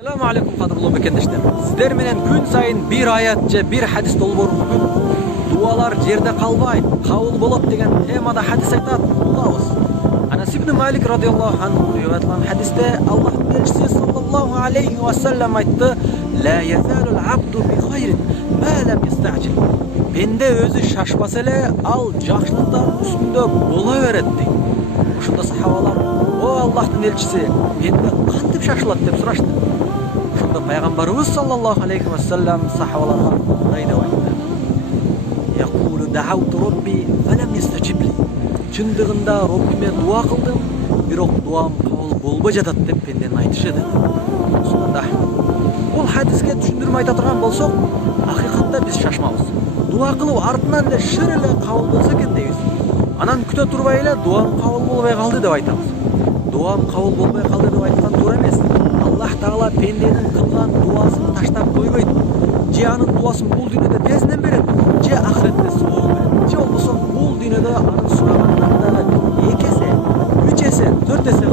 Assalamu alaikum qadrlуу mekендештер. Сиздер менен күн сайын бир аят же бир хадис долбоор бүгүн дуалар жерде калбайт, кабыл болот деген темада хадис айтат. Улабыз. Анас ибн Малик радиаллаху анху риwayatлаган хадисте Аллахтын элчиси саллаллаху алейхи ва саллям айтты: "Ла язалул абду би хайрин ма лам ястаджил." Пенде өзү шашпаса эле, ал жакшылыктар үстүндө бола берет дейт. Ошондо сахабалар: "О Аллахтын элчиси, пенде кантип шашылат?" деп сурашты. Ошондо пайгамбарыбыз саллаллаху алейхи ва саллям сахабаларга мындай деп айтты: "Якулу да'авту робби фалам ястаджибли." Чындыгында Роббиме дуа кылдым, бирок дуам кабыл болбой жатат деп пенденин айтышы деп. Сонда бул хадиске түшүндүрмө айта турган болсок, акыйкатта биз шашмабыз. Дуа кылып артынан эле шыр эле кабыл болсо экен дейбиз. Анан күтө турбай эле дуам кабыл болбой калды деп айтабыз. Дуам кабыл болбой калды деп айткан туура эмес. Аллах Таала пенденин кылган дуасын таштап койбойт. Же анын дуасын бул дүйнөдө тезинен берет, же ахиретте соо берет. Же болбосо бул дүйнөдө анын сурагандан дагы 2 эсе, 3 эсе, 4 эсе